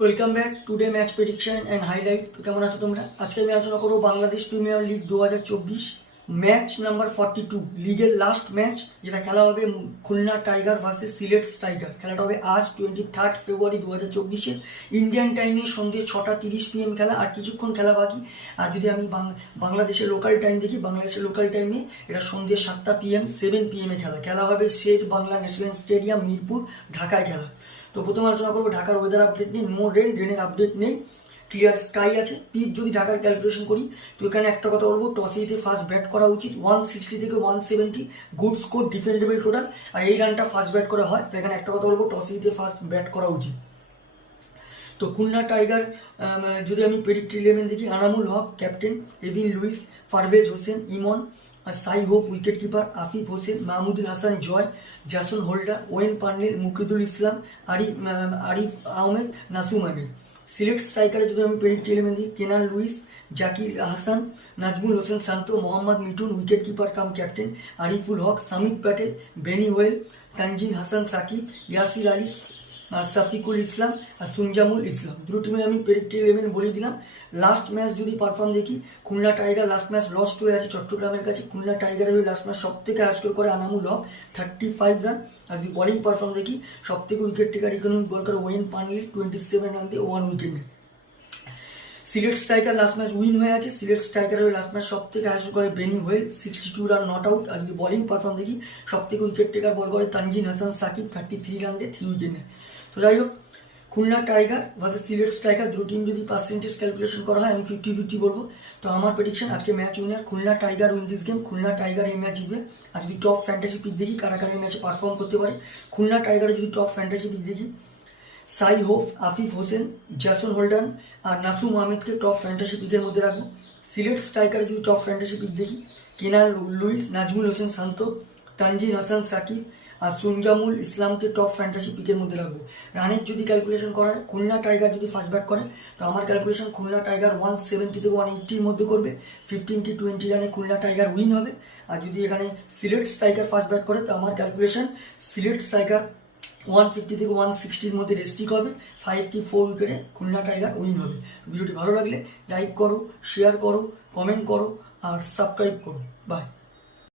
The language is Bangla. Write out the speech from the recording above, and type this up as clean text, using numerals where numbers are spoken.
Welcome back today match prediction and highlight. তো কেমন আছো তোমরা? আজকে আমি আলোচনা করবো Bangladesh premier league 2024 match number 42, লিগের লাস্ট ম্যাচ, যেটা খেলা হবে Khulna tiger versus Sylhet striker. খেলাটা হবে আজ 23 ফেব্রুয়ারি 2024 ইন্ডিয়ান টাইমে সন্ধ্যে 6:30 PM খেলা, আর কিছুক্ষণ খেলা বাকি। আর যদি আমি বাংলাদেশের লোকাল টাইম দেখি, বাংলাদেশের লোকাল টাইমে এটা সন্ধ্যে 7 PM 7 PM খেলা হবে শের বাংলা ন্যাশনাল স্টেডিয়াম, মিরপুর, ঢাকায় খেলা। তো প্রথমে আলোচনা করবো ঢাকার ওয়েদার আপডেট নিয়ে। নো রেনের আপডেট নেই, ক্লিয়ার স্কাই আছে। পিচ যদি ঢাকার ক্যালকুলেশন করি, তো এখানে একটা কথা বলবো, টসে জিতে ফার্স্ট ব্যাট করা উচিত। 160 থেকে 170 গুড স্কোর, ডিফেন্ডেবল টোটাল, আর এই রানটা ফার্স্ট ব্যাট করা হয়। তো এখানে একটা কথা বলবো, টসে জিতে ফার্স্ট ব্যাট করা উচিত। তো খুলনা টাইগার যদি আমি প্রেডিক্ট 11 দেখি, Anamul Haque captain, Evin Lewis, Parvez Hossain Emon, Shai Hope wicket keeper, Afif Hossain, Mahmudul Hasan Joy, Jason Holder, Wayne Parnell, Mukidul Islam, Arif Ahmed, Nasum Ahmed. Select স্ট্রাইকারে যদি আমি প্রেডিক্ট 11 দিই, Kennar Lewis, Zakir Hasan, Najmul Hossain Shanto, Mohammad Mithun wicket keeper cum captain, Ariful Haque, Samit Patel, Benny Howell, Tanzim Hasan Sakib, Yasir Ali, Shafiqul Islam আর সুনজামুল ইসলাম। দুটো টিমে আমি প্রেডিক্ট 11 বলে দিলাম। লাস্ট ম্যাচ যদি পারফর্ম দেখি, Khulna tiger last match lost হয়ে আছে চট্টগ্রামের কাছে। খুলনা টাইগারের লাস্ট ম্যাচ সব থেকে হাই স্কোর করে আনামুল হক, 35 রান। আর যদি বোলিং পারফর্ম দেখি, সব থেকে উইকেট টেকার ইকোনমিক বল করে ওয়েন পার্নেল, 27 রান দিয়ে 1 উইকেট নেয়। Sylhet striker last match win হয়ে আছে। সিলেট স্ট্রাইকার হয়ে লাস্ট ম্যাচ সব থেকে হাইস্ট করে বেনি ওয়েল, 62 রান নট আউট। আর যদি বোলিং পারফর্ম দেখি, সব থেকে উইকেট টেকার বল করে তানজিন হাসান সাকিব, 33 রান দিয়ে 3 উইকেট নেয়। তো যাই হোক, Khulna tiger versus Sylhet striker দুটো টিম যদি পার্সেন্টেজ ক্যালকুলেশন করা হয়, আমি 50-50 বলবো। তো আমার প্রেডিকশন, আজকে match winner Khulna tiger win this game. Khulna tiger এই ম্যাচ জিতবে। আর যদি টপ ফ্যান্টাসি পিক দেখি, কারা কারা এই ম্যাচে পারফর্ম করতে পারে, খুলনা টাইগারে যদি টপ ফ্যান্টাসি পিক দেখি, সাই হোপ, আফিফ হোসেন, জাসন হোল্ডার আর নাসুম আহমেদকে টপ ফ্যান্টাসি পিকের মধ্যে রাখবো। সিলেট স্ট্রাইকারে যদি টপ ফ্যান্টাসি পিক দেখি, কেনান লুইস, নাজমুল হোসেন শান্ত, তানজিন হাসান সাকিব আর সুনজামুল ইসলামকে টপ ফ্যান্টাসি পিকের মধ্যে রাখবো। রানের যদি ক্যালকুলেশন করা হয়, খুলনা টাইগার যদি ফার্স্ট ব্যাট করে, তো আমার ক্যালকুলেশন খুলনা টাইগার 170 থেকে 180-র মধ্যে করবে। 15-20 রানে খুলনা টাইগার উইন হবে। আর যদি এখানে সিলেট স্ট্রাইকার ফার্স্ট ব্যাট করে, তো আমার ক্যালকুলেশন সিলেট স্ট্রাইকার 150 থেকে 160-র মধ্যে রেস্টিক হবে। 5 কি 4 উইকেটে খুলনা টাইগার উইন হবে। ভিডিওটি ভালো লাগলে লাইক করো, শেয়ার করো, কমেন্ট করো আর সাবস্ক্রাইব করো। বাই।